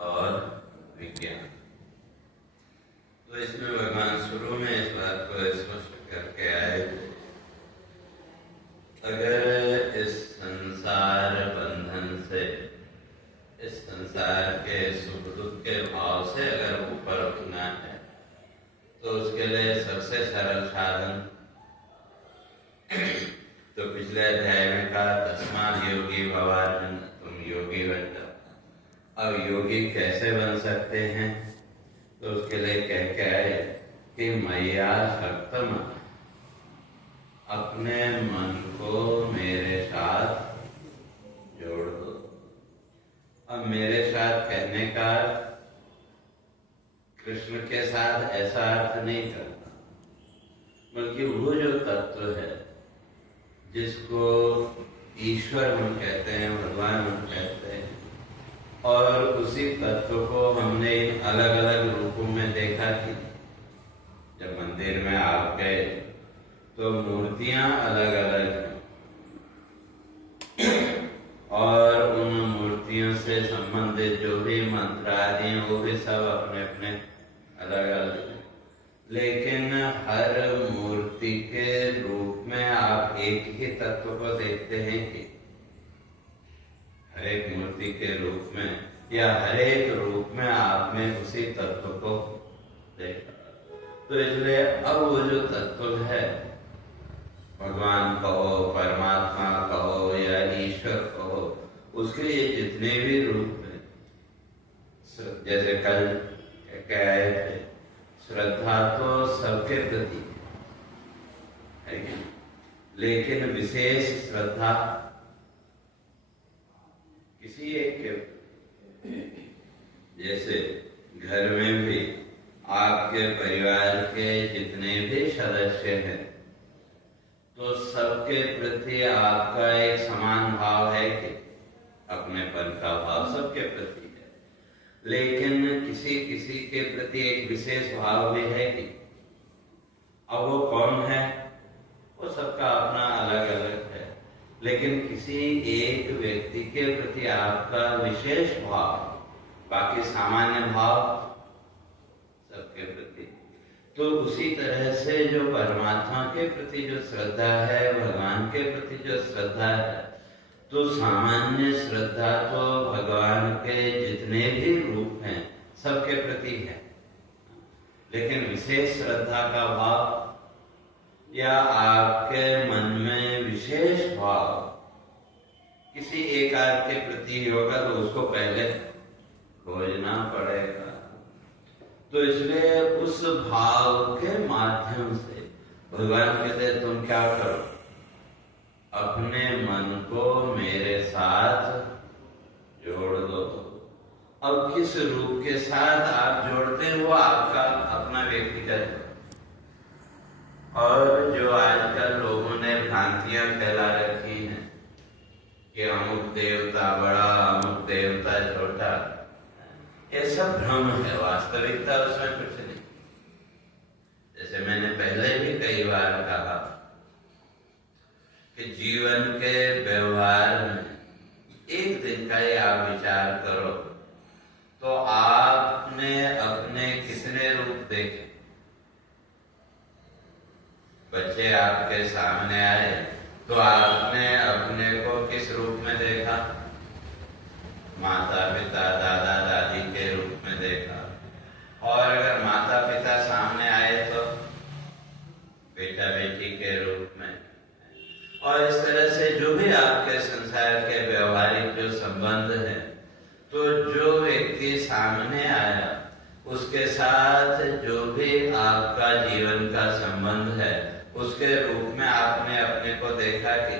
और विज्ञान। तो इसमें भगवान शुरू में इस बात को स्पष्ट करके आए, अगर इस संसार बंधन से, इस संसार के सुख दुख के भाव से अगर ऊपर उठना है तो उसके लिए सबसे सरल साधन तो पिछले अध्याय में कहा, तस्मात् योगी भवार्जुन, तुम योगी बन जाओ। अब योगी कैसे बन सकते हैं? तो उसके लिए कह के आए कि मैया शक्तम, अपने मन को मेरे साथ जोड़ दो। अब मेरे साथ कहने का कृष्ण के साथ ऐसा अर्थ नहीं करता, बल्कि वो जो तत्व है जिसको ईश्वर हम कहते हैं, भगवान हम कहते हैं, और उसी तत्व को हमने इन अलग अलग रूपों में देखा कि जब मंदिर में आप गए तो मूर्तियां अलग अलग हैं और उन मूर्तियों से संबंधित जो भी मंत्र आदि हैं वो भी सब अपने अपने अलग अलग हैं, लेकिन हर मूर्ति के रूप में आप एक ही तत्व को देखते हैं कि हर एक मूर्ति के रूप में या हर एक रूप में आपने उसी तत्व को देखा। तो इसलिए अब वो जो तत्व है, भगवान कहो, परमात्मा कहो या ईश्वर कहो, उसके ये जितने भी रूप हैं, जैसे कल कह रहे थे, श्रद्धा तो सबके प्रति है, लेकिन विशेष श्रद्धा किसी एक के प्रति। जैसे घर में भी आपके परिवार के जितने भी सदस्य हैं तो सबके प्रति आपका एक समान भाव है कि अपनेपन का भाव सबके प्रति है, लेकिन किसी किसी के प्रति एक विशेष भाव भी है कि अब वो कौन है, वो सबका अपना अलग अलग है, लेकिन किसी एक व्यक्ति के प्रति आपका विशेष भाव, बाकी सामान्य भाव सबके प्रति। तो उसी तरह से जो परमात्मा के प्रति जो श्रद्धा है, भगवान के प्रति जो श्रद्धा है, तो सामान्य श्रद्धा तो भगवान के जितने भी रूप हैं सबके प्रति है, लेकिन विशेष श्रद्धा का भाव या आपके मन में विशेष भाव किसी एक के प्रति होगा तो उसको पहले खोजना पड़ेगा। तो इसलिए उस भाव के माध्यम से भगवान कहते तुम क्या करो, अपने मन को मेरे साथ जोड़ दो। अब किस रूप के साथ आप जोड़ते हैं वो आपका अपना व्यक्तिगत। और जो आजकल लोगों ने भ्रांतियां फैला रखी हैं कि अमुक देवता बड़ा, अमुक देवता छोटा, ये सब भ्रम है, वास्तविकता उसमें कुछ नहीं। जैसे मैंने पहले भी कई बार कहा कि जीवन के व्यवहार में एक दिन का ही आप विचार करो तो आपने अपने कितने रूप देखे। बच्चे आपके सामने आए तो आपने अपने को किस रूप में देखा? माता पिता दादा दादी के रूप में देखा, और अगर माता पिता सामने आए तो बेटा बेटी के रूप में। और इस तरह से जो भी आपके संसार के व्यवहारिक जो संबंध है, तो जो व्यक्ति सामने आया उसके साथ जो भी आपका जीवन का संबंध है उसके रूप में आपने अपने को देखा कि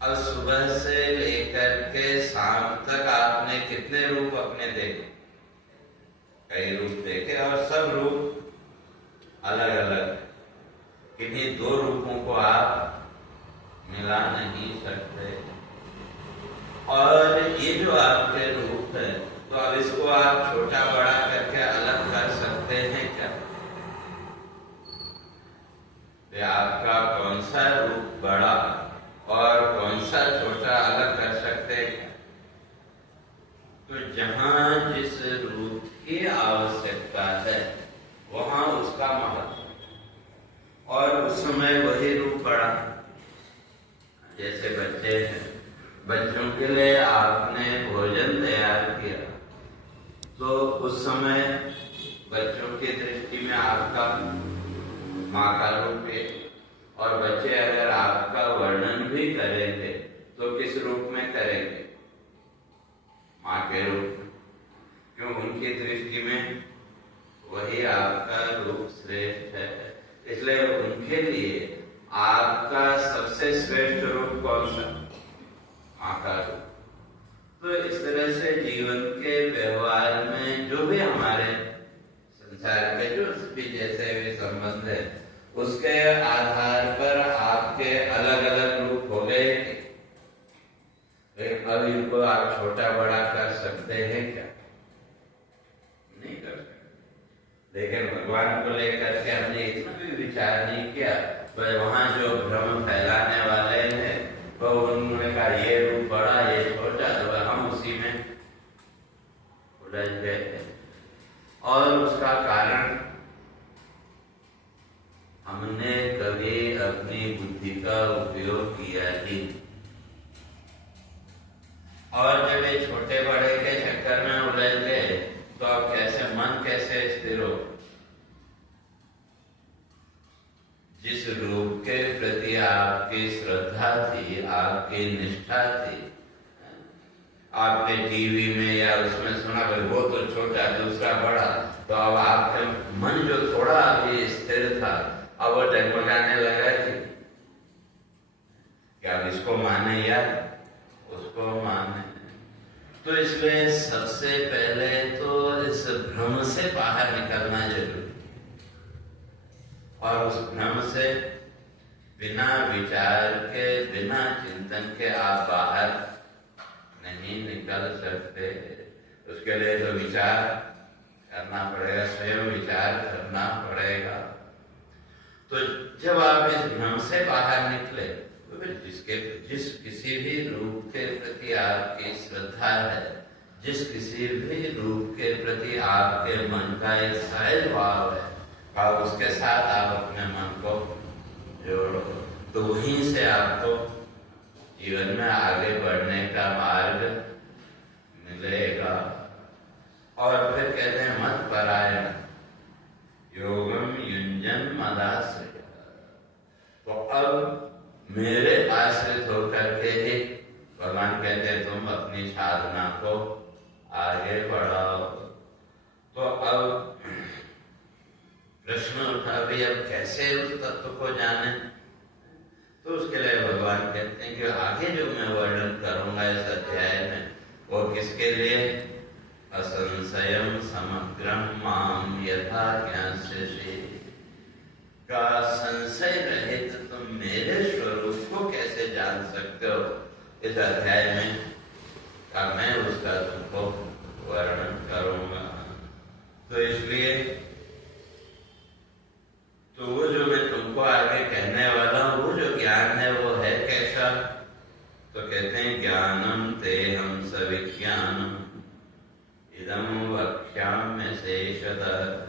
अब सुबह से लेकर के शाम तक आपने कितने रूप अपने देखे? कई रूप देखे, और सब रूप अलग अलग। किन्हीं दो रूपों को आप मिला नहीं सकते। और ये जो आपके रूप है, तो अब इसको आप छोटा बड़ा करके अलग कर सकते हैं क्या? आपका कौन सा रूप बड़ा और कौन सा छोटा अलग कर सकते हैं? तो जहाँ जिस रूप की आवश्यकता है वहाँ उसका महत्व, और उस समय वही रूप पड़ा। जैसे बच्चे हैं, बच्चों के लिए आपने भोजन तैयार किया, तो उस समय बच्चों की दृष्टि में आपका माँ का रूप है, और बच्चे अगर आपका वर्णन भी करेंगे तो किस रूप में करेंगे? माँ के रूप में। क्यों? उनकी दृष्टि में वही आपका रूप श्रेष्ठ है, इसलिए उनके लिए आपका सबसे श्रेष्ठ रूप कौन सा? माँ का रूप। तो इस तरह से जीवन के व्यवहार में जो भी हमारे संसार के जो भी जैसे भी संबंध है, उसके आधार पर आपके अलग अलग रूप हो गए। अब इनको आप छोटा बड़ा कर सकते हैं क्या? नहीं कर सकते। लेकिन भगवान को लेकर के हमने इतना भी विचार नहीं किया। पर वहाँ जो भ्रम फैलाने वाले हैं, वो उन्होंने कहा ये रूप बड़ा, ये छोटा, तो हम उसी में उलझ गए। और उसका कारण हमने कभी अपनी बुद्धि का उपयोग किया ही। और जब ये छोटे बड़े के चक्कर में उलझ गए तो अब कैसे मन कैसे स्थिर हो? जिस रूप के प्रति आपकी श्रद्धा थी, आपकी निष्ठा थी, आपने टीवी में या उसमें सुना भाई वो तो छोटा दूसरा बड़ा, तो अब आपका मन जो थोड़ा अभी स्थिर था अब वो डगमगाने लगा कि क्या इसको माने या उसको माने। तो इसलिए सबसे पहले तो इस भ्रम से बाहर निकलना जरूरी, और उस भ्रम से बिना विचार के, बिना चिंतन के आप बाहर नहीं निकल सकते। उसके लिए तो विचार करना पड़ेगा, स्वयं विचार करना पड़ेगा। तो जब आप इस भ्रम से बाहर निकले तो फिर जिस किसी भी रूप के प्रति आपकी श्रद्धा है, जिस किसी भी रूप के प्रति आपके मन का एक सहज भाव है, और उसके साथ आप अपने मन को जोड़ो, तो वहीं से आपको जीवन में आगे बढ़ने का मार्ग मिलेगा। और फिर कहते हैं मत परायण योगम युंजन मदाश्रय। तो अब मेरे आश्रित होकर के ही भगवान कहते हैं तुम अपनी साधना को आगे बढ़ाओ। तो अब प्रश्न उठा भी अब कैसे उस तत्व को जाने? तो उसके लिए भगवान कहते हैं कि आगे जो मैं वर्णन करूंगा इस अध्याय में वो किसके लिए? असंशयम समग्रम माम यथा ज्ञास्यसि। का संशय रहित तुम मेरे स्वरूप को कैसे जान सकते हो? इस अध्याय में का मैं उसका तुमको वर्णन करूंगा। तो इसलिए तो वो जो मैं तुमको आगे कहने वाला हूँ, वो जो ज्ञान है वो है कैसा? तो कहते हैं ज्ञानम तेहम सविज्ञानम इदम वक्ष्याम्य शेषतः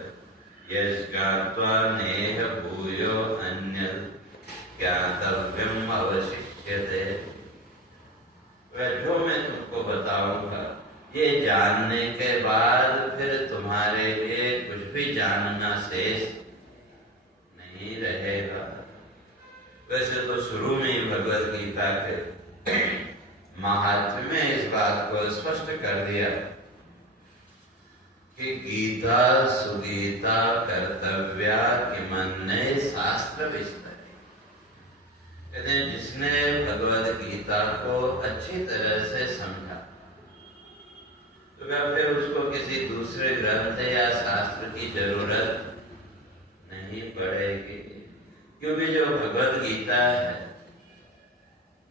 यज्ञात्वा नेह भूयो अन्यत् ज्ञातव्यम अवशिष्यते। वह जो मैं तुमको बताऊंगा ये जानने के बाद फिर तुम्हारे लिए कुछ भी जानना शेष नहीं रहेगा। वैसे तो शुरू में ही भगवद गीता के महात्म्य में इस बात को स्पष्ट कर दिया कि गीता सुगीता कर्तव्या किमन्ये शास्त्र विस्तरे। कहते हैं जिसने भगवद गीता को अच्छी तरह से समझा तो क्या फिर उसको किसी दूसरे ग्रंथ या शास्त्र की जरूरत नहीं पड़ेगी। क्योंकि जो भगवद गीता है,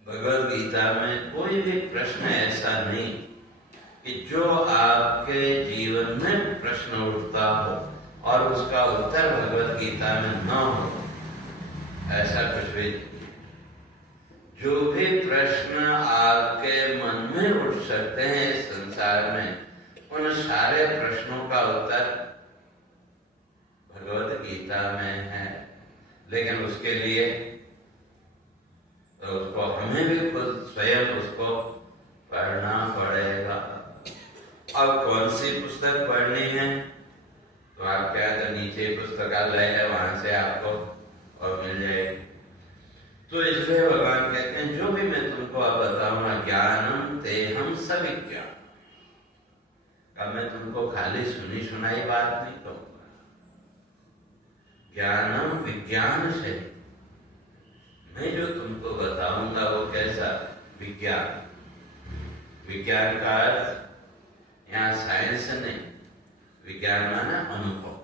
भगवद गीता में कोई भी प्रश्न ऐसा नहीं कि जो आपके जीवन में प्रश्न उठता हो और उसका उत्तर भगवद गीता में न हो, ऐसा कुछ भी। जो भी प्रश्न आपके मन में उठ सकते हैं इस संसार में, उन सारे प्रश्नों का उत्तर भगवत गीता में है, लेकिन उसके लिए तो उसको हमें भी खुद स्वयं उसको पढ़ना पड़ेगा। अब कौन सी पुस्तक पढ़नी है तो आप क्या, तो नीचे पुस्तकालय है, वहां से आपको और मिल जाएगी। तो इसलिए भगवान कहते हैं जो भी मैं तुमको अब बताऊंगा, ज्ञानम तेहम सविज्ञान। अब मैं तुमको खाली सुनी सुनाई बात नहीं कहूंगा, ज्ञानम विज्ञान से मैं जो तुमको बताऊंगा वो कैसा विज्ञान। विज्ञान का अर्थ यहाँ साइंस नहीं, विज्ञान माना अनुभव।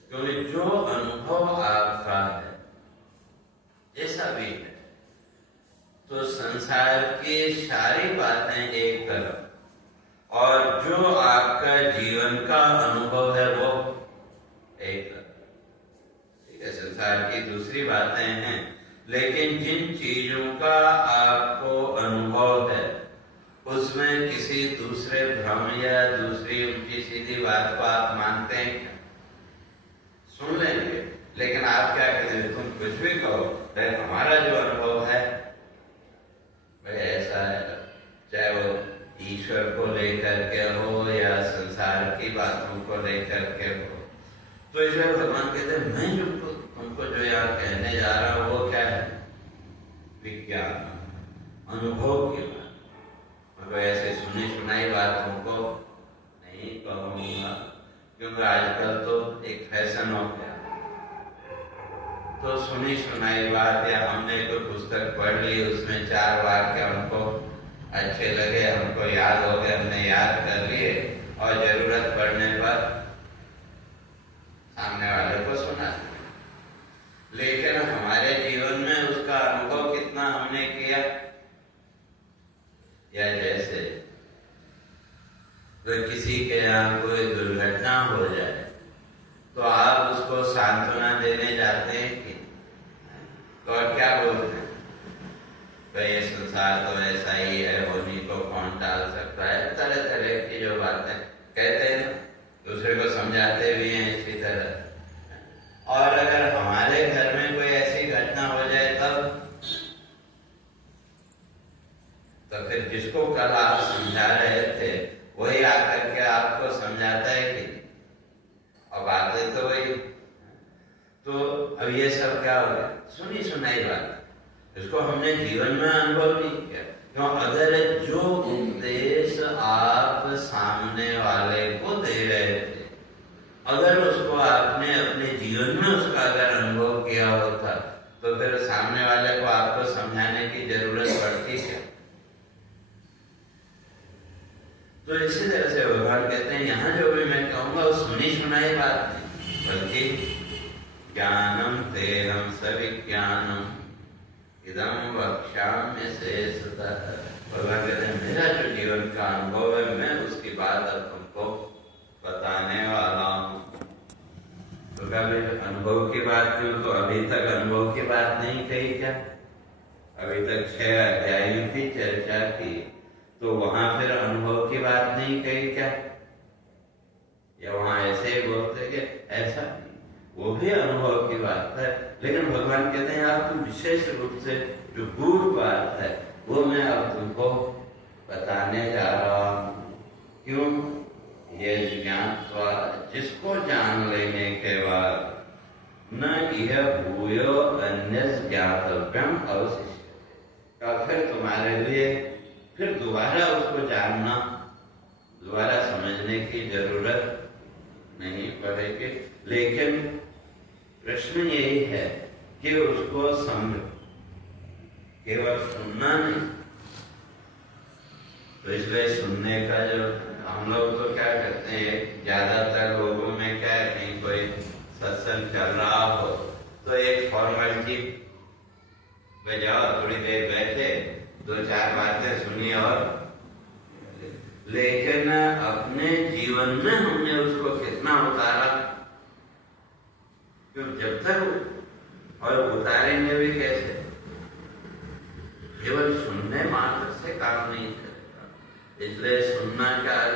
क्योंकि जो अनुभव आपका है जैसा भी है, तो संसार की सारी बातें एक तरफ और जो आपका जीवन का अनुभव है वो एक तरफ। ठीक है, संसार की दूसरी बातें हैं, लेकिन जिन चीजों का आपको अनुभव है उसमें किसी दूसरे भ्रम या दूसरी उल्टी सीधी बात को आप मानते हैं क्या? सुन लेंगे, लेकिन आप क्या करेंगे? तुम कुछ भी कहो, हमारा जो अनुभव है भाई ऐसा है, चाहे वो ईश्वर को लेकर के हो या संसार की बातों को लेकर के हो। तो इसलिए भगवान कहते हैं मैं जो तुमको जो यहाँ कहने जा रहा हूँ वो क्या है? विज्ञान, अनुभव की बात। मतलब ऐसे सुनी सुनाई बात तुमको नहीं कहूंगा, क्योंकि आजकल तो एक फैशन हो गया। तो सुनी सुनाई बात, या हमने कोई पुस्तक पढ़ ली, उसमें 4 वाक्य हमको अच्छे लगे, हमको याद हो गए, हमने याद कर लिए और जरूरत पड़ने पर सामने वाले को सुना। लेकिन हमारे जीवन में उसका अनुभव कितना हमने किया? या जैसे तो किसी के यहाँ कोई दुर्घटना हो जाए तो आप उसको सांत्वना देने जाते हैं कि तो और क्या बोलते हैं? तो ये संसार तो ऐसा ही है, होनी को कौन टाल सकता है, तरह तरह की जो बातें कहते हैं, दूसरे को समझाते भी हैं इसी तरह। और अगर हमारे घर में कोई ऐसी घटना हो जाए तब तो फिर जिसको कल आप समझा रहे थे वही आकर के आपको समझाता है कि अब बातें तो वही। तो अब ये सब क्या हो गया? सुनी सुनाई बात, इसको हमने जीवन में अनुभव नहीं किया। क्यों? अगर जो उपदेश आप सामने वाले को दे रहे थे, अगर उसको आपने अपने जीवन में उसका अगर अनुभव किया होता तो फिर सामने वाले को आपको समझाने की जरूरत पड़ती क्या? तो इसी तरह से भगवान कहते हैं यहाँ जो भी मैं कहूंगा वो सुनी सुनाई बात नहीं, बल्कि ज्ञानम तेहम सविज्ञानम इदम वक्ष्यामि शेषतः। भगवान कहते हैं मेरा जो जीवन का अनुभव है मैं उसकी बात अब तुमको बताने वाला हूँ। तो कभी अनुभव की बात क्यों? तो अभी तक अनुभव की बात नहीं कही क्या? अभी तक 6 अध्यायों की चर्चा की, तो वहां फिर अनुभव की बात नहीं कही क्या? या वहां ऐसे ही बोलते कि ऐसा नहीं, वो भी अनुभव की बात है। लेकिन भगवान कहते हैं आपको विशेष रूप से जो गूढ़ बात है वो मैं अब तुमको बताने जा रहा हूँ। क्यों? ये ज्ञान जिसको जान लेने के बाद न यह भूयो अन्य ज्ञातव्यम अवशिष्ट, तो फिर तुम्हारे लिए फिर दोबारा उसको जानना, दोबारा समझने की जरूरत नहीं पड़ेगी। लेकिन प्रश्न यही है कि उसको समझो, केवल सुनना नहीं। तो इसलिए सुनने का जो हम लोग तो क्या करते हैं, ज्यादातर लोगों में क्या है, कहीं कोई सत्संग चल रहा हो तो एक फॉर्मेलिटी में जाओ, थोड़ी देर बैठे, 2-4 बातें सुनी और लेकिन अपने जीवन में हमने उसको कितना उतारा? क्यों? जब तक और उतारेंगे भी कैसे? केवल सुनने मात्र से काम नहीं चलेगा। इसलिए सुनना का अर्थ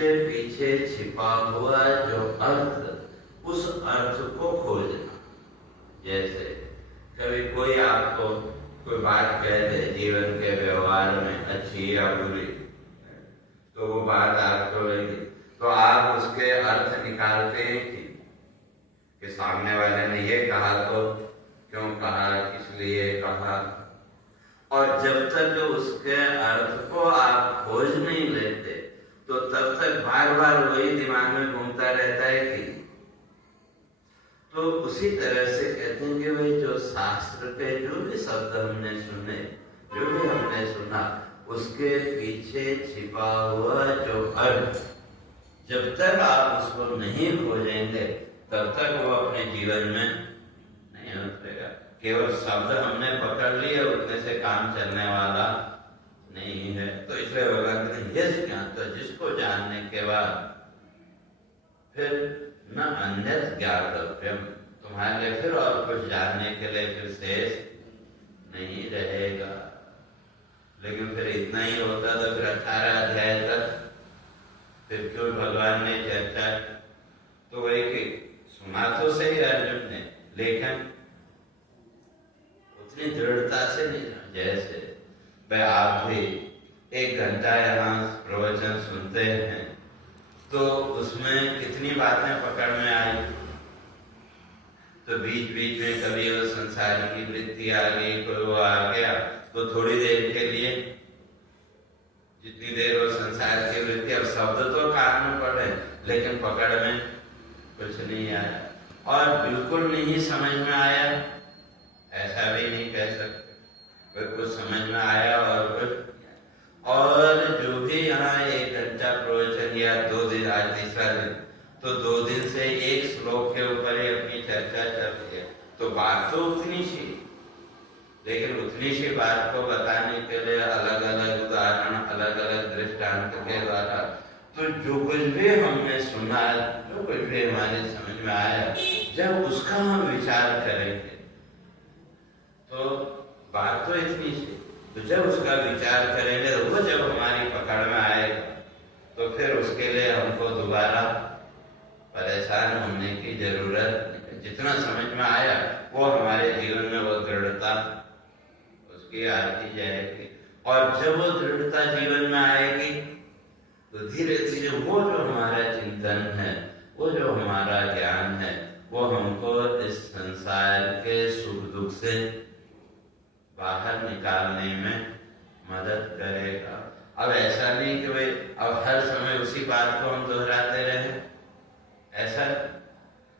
उसके पीछे छिपा हुआ जो अर्थ, उस अर्थ को खोजना। जैसे कभी कोई आपको कोई बात कह दे जीवन के व्यवहार में, अच्छी या बुरी, तो वो बात आपको लगी, तो आप उसके अर्थ निकालते हैं कि सामने वाले ने ये कहा तो क्यों कहा, किस लिए कहा। और जब तक उसके अर्थ को आप खोज नहीं लेते तो तब तक बार बार वही दिमाग में घूमता रहता है कि। तो उसी तरह से कहते हैं कि भाई जो शास्त्र के जो भी शब्द हमने सुने, जो भी हमने सुना, उसके पीछे छिपा हुआ जो अर्थ, जब तक आप उसको नहीं खोजेंगे तब तक वो अपने जीवन में नहीं उतरेगा। केवल शब्द हमने पकड़ लिए, उतने से काम चलने वाला नहीं है। तो इसलिए भगवान यस ज्ञात, जिसको जानने के बाद फिर न अन्यथ ज्ञातव्यम, तुम्हारे लिए फिर और कुछ जानने के लिए फिर शेष नहीं रहेगा। लेकिन फिर इतना ही होता तो फिर 18 अध्याय तक फिर क्यों भगवान ने चर्चा, तो वही कि सुना तो सही अर्जुन ने, लेकिन उतनी दृढ़ता से नहीं। जैसे भाई आप भी 1 घंटा यहाँ प्रवचन सुनते हैं तो उसमें कितनी बातें पकड़ में आई, तो बीच बीच में कभी वो संसार की वृत्ति आ गई, कोई वो आ गया, तो थोड़ी देर के लिए, जितनी देर वो संसार की वृत्ति, और शब्द तो कान में पड़े लेकिन पकड़ में कुछ नहीं आया, और बिल्कुल नहीं समझ में आया, ऐसा भी नहीं कह सकते। कुछ समझ में आया और कुछ, और जो भी यहाँ 1 घंटा प्रवचन या 2 दिन, आज तीसरा दिन, तो 2 दिन से एक श्लोक के ऊपर ही अपनी चर्चा चल रही है। तो बात तो उतनी सी, लेकिन उतनी सी बात को बताने के लिए अलग अलग उदाहरण, अलग अलग दृष्टांत के द्वारा, तो जो कुछ भी हमने सुना, जो कुछ भी हमारे समझ में आया, जब उसका हम विचार करेंगे तो बात तो इतनी सी, तो जब उसका विचार करेंगे तो वो जब हमारी पकड़ में आएगा तो फिर उसके लिए हमको दोबारा परेशान होने की जरूरत नहीं। जितना समझ में आया वो हमारे जीवन में वो दृढ़ता उसकी आती जाएगी, और जब वो दृढ़ता जीवन में आएगी तो धीरे धीरे वो जो हमारा चिंतन है, वो जो हमारा ज्ञान है, वो हमको इस संसार के सुख दुख से बाहर निकालने में मदद करेगा। अब ऐसा नहीं कि भाई अब हर समय उसी बात को हम दोहराते रहे, ऐसा,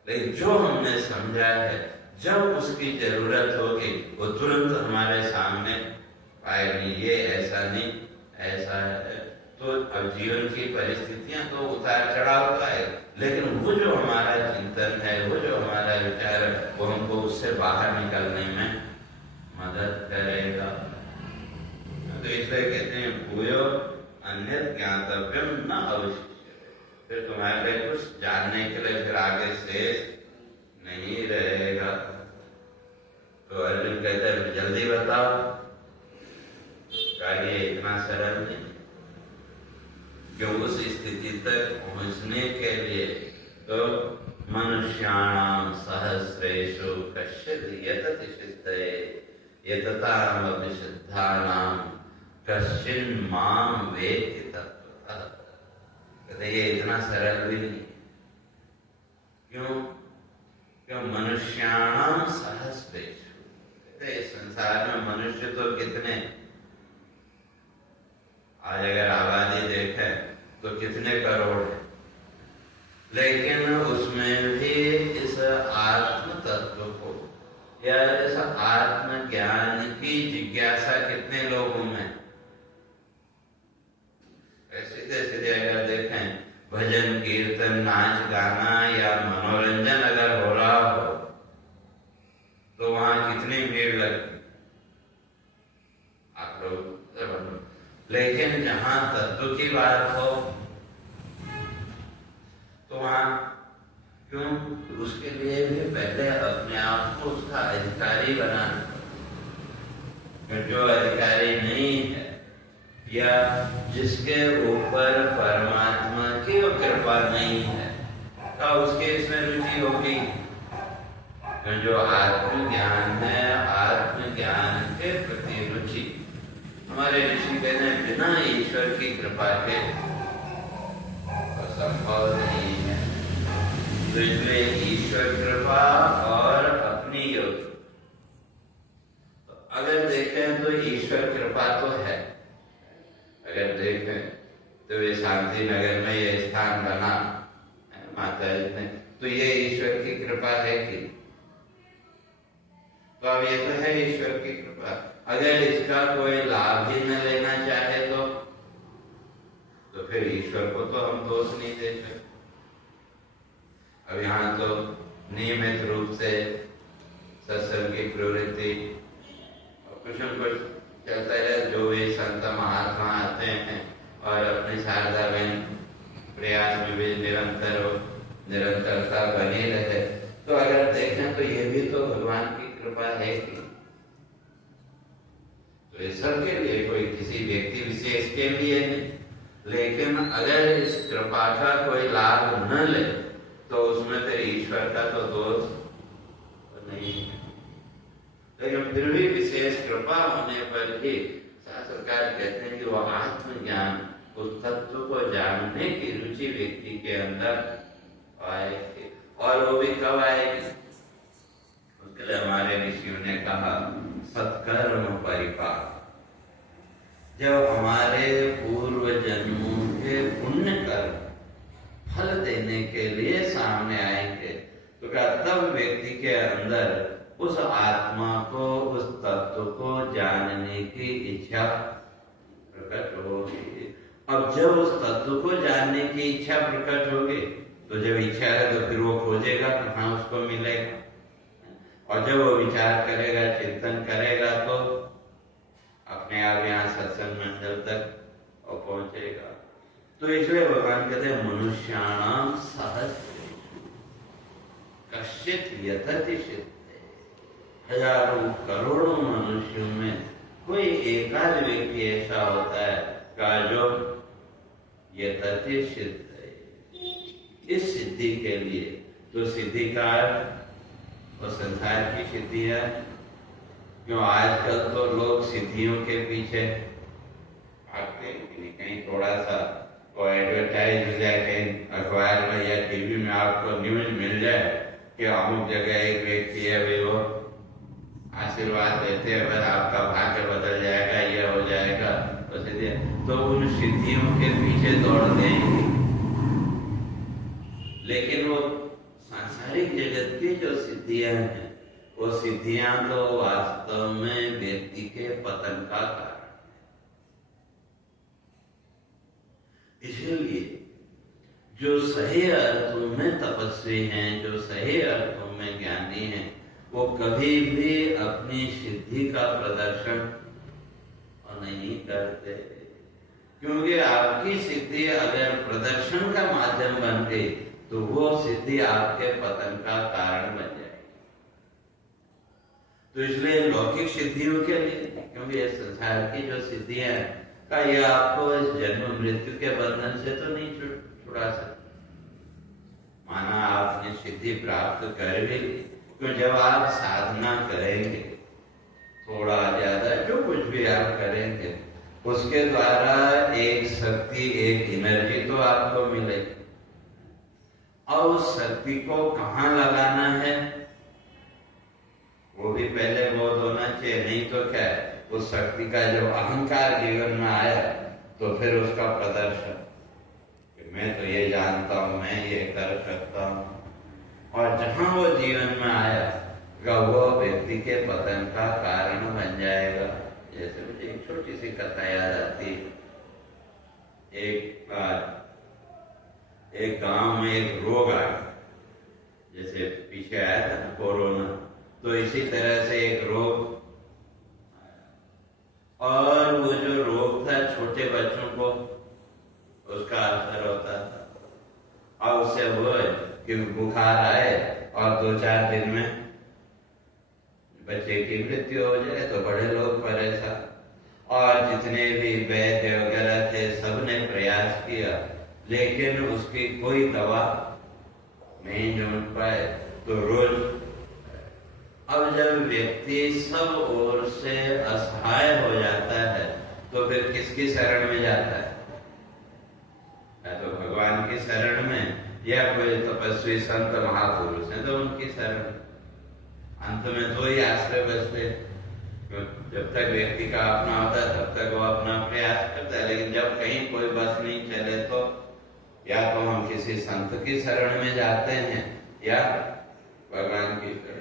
लेकिन जो हमने समझा है, जब उसकी जरूरत होगी वो तुरंत हमारे सामने आएगी, ये ऐसा नहीं ऐसा है। तो अब जीवन की परिस्थितियां तो उतार चढ़ाव का है, लेकिन वो जो हमारा चिंतन है, वो जो हमारा विचार है, वो हमको उससे बाहर निकलने में मदद करेगा। तो इसलिए कहते हैं भूयो अन्यत् ज्ञातव्यम न अवशिष्य, फिर तुम्हारे लिए कुछ जानने के लिए फिर आगे शेष नहीं रहेगा। तो अर्जुन कहते हैं जल्दी बताओ, कार्य इतना सरल नहीं, क्यों उस स्थिति तक पहुंचने के लिए तो मनुष्याणाम सहस्रेषु कश्चित् यतति सिद्धये यतताम विशुद्धानाम कश्चिन् माम वेत्ति तत्त्वतः। कहते ये इतना सरल भी नहीं। क्यों? क्यों मनुष्याणाम सहस्रेषु, कहते संसार में मनुष्य तो कितने, आज अगर आबादी देखें तो कितने करोड़ है, लेकिन उसमें भी इस आत्म तत्व को या इस आत्म ज्ञान की जिज्ञासा कितने लोगों में। सीधे सीधे अगर देखें भजन कीर्तन नाच गाना या मनोरंजन अगर हो रहा हो तो वहां कितनी भीड़ लगती आप लोग, लेकिन जहां तत्व की बात हो तो वहां क्यों, उसके लिए भी पहले अपने आप को उसका अधिकारी बनाना। जो अधिकारी नहीं है या जिसके ऊपर परमात्मा की कृपा नहीं है तो उसके इसमें रुचि होगी। तो जो आत्मज्ञान है, आत्मज्ञान के प्रति रुचि, हमारे ऋषि कहते हैं बिना ईश्वर की कृपा के संभव नहीं है। तो इसलिए ईश्वर कृपा और अपनी योग, तो अगर देखें तो ईश्वर कृपा तो है। अगर देखें तो वे शांति नगर में ये स्थान बना माता जी ने, तो ये ईश्वर की कृपा है कि? तो अब ये तो है ईश्वर की कृपा। अगर इसका कोई लाभ ही न लेना चाहे तो फिर ईश्वर को तो हम दोष नहीं दे सकते। अब यहाँ तो नियमित रूप से सत्संग की प्रवृत्ति कुछ न कुछ चलता है। जो भी संत महात्मा आते हैं और अपने शारदा बहन प्रयास में भी निरंतरता बनी रहे, तो अगर देखें तो ये भी तो भगवान की कृपा है कि? तो ये सबके लिए, कोई किसी व्यक्ति विशेष के लिए नहीं। लेकिन अगर इस कृपा का कोई लाभ न ले तो उसमें फिर ईश्वर का तो दोष नहीं है। लेकिन फिर भी विशेष कृपा होने पर ही शास्त्रकार कहते हैं कि वह आत्मज्ञान, उस तत्व को जानने की रुचि व्यक्ति के अंदर आएगी। और वो भी कब आएगी? उसके लिए हमारे ऋषियों ने कहा सत्कर्म परिपाक। जब हमारे पूर्व जन्मों के पुण्य कर्म फल देने के लिए सामने आएंगे, तो क्या तब व्यक्ति के अंदर उस आत्मा को, उस तत्व को जानने की इच्छा प्रकट होगी। अब जब उस तत्व को जानने की इच्छा प्रकट होगी, तो जब इच्छा है तो फिर वो खोजेगा, कहाँ उसको मिलेगा। और जब वो विचार करेगा, चिंतन करेगा, तो अपने आप यहाँ सत्संग मंडल तक पहुंचेगा। तो इसलिए भगवान कहते हैं मनुष्याणाम सहज कश्चित यतति सिद्धे। हजारों करोड़ों मनुष्यों में कोई एकाध व्यक्ति ऐसा होता है का जो यतति सिद्धे, इस सिद्धि के लिए। तो सिद्धि का वो संसार की सिद्धि है। क्यों आजकल तो लोग सिद्धियों के पीछे भागते हैं। कहीं थोड़ा सा कोई एडवर्टाइज मिल जाए, कहीं अखबार में या टीवी में आपको न्यूज मिल जाए कि अमुक जगह एक व्यक्ति है, वे वो आशीर्वाद देते हैं, बस आपका भाग्य बदल जाएगा, ये हो जाएगा, तो उन सिद्धियों के पीछे दौड़ते हैं। लेकिन वो सांसारिक जगत की जो सिद्धियां हैं, वो सिद्धियां तो वास्तव में व्यक्ति के पतन का कारण। इसलिए जो सही अर्थों में तपस्वी हैं, जो सही अर्थों में ज्ञानी हैं, वो कभी भी अपनी सिद्धि का प्रदर्शन नहीं करते। क्योंकि आपकी सिद्धि अगर प्रदर्शन का माध्यम बन गई तो वो सिद्धि आपके पतन का कारण बन जाएगी। तो इसलिए लौकिक सिद्धियों के लिए, क्योंकि ये संसार की जो सिद्धियां हैं का ये आपको इस जन्म मृत्यु के बंधन से तो नहीं छुड़ा सकते। माना आपने सिद्धि प्राप्त कर भी ली, तो जब आप साधना करेंगे, थोड़ा ज्यादा जो कुछ भी आप करेंगे, उसके द्वारा एक शक्ति, एक एनर्जी तो आपको मिलेगी। और उस शक्ति को कहाँ लगाना है वो भी पहले बोध होना चाहिए। नहीं तो क्या है, उस शक्ति का जो अहंकार जीवन में आया तो फिर उसका प्रदर्शन कि मैं तो ये जानता हूं, मैं ये कर सकता हूं, और जहां वो जीवन में आया वो व्यक्ति के पतन का कारण बन जाएगा। जैसे मुझे एक छोटी सी कथा याद आती है। एक गांव में एक रोग आया, जैसे पीछे आया था ना कोरोना, तो इसी तरह से एक रोग, और वो जो रोग था छोटे बच्चों को उसका असर होता था। और उससे वो कि बुखार आए और 2-4 दिन में बच्चे की मृत्यु हो जाए तो बड़े लोग परेशान। और जितने भी वैद्य वगैरह थे सबने प्रयास किया, लेकिन उसकी कोई दवा नहीं ढूंढ पाए। तो रोज अब जब व्यक्ति सब ओर से असहाय हो जाता है तो फिर किसकी शरण में जाता है? या तो भगवान की शरण में, या कोई तपस्वी संत महापुरुष है तो उनकी शरण। अंत में दो ही आश्रय बचते। जब तक व्यक्ति का अपना होता है तब तक वो अपना प्रयास करता है, लेकिन जब कहीं कोई बस नहीं चले तो या तो हम किसी संत की शरण में जाते हैं या भगवान की शरण।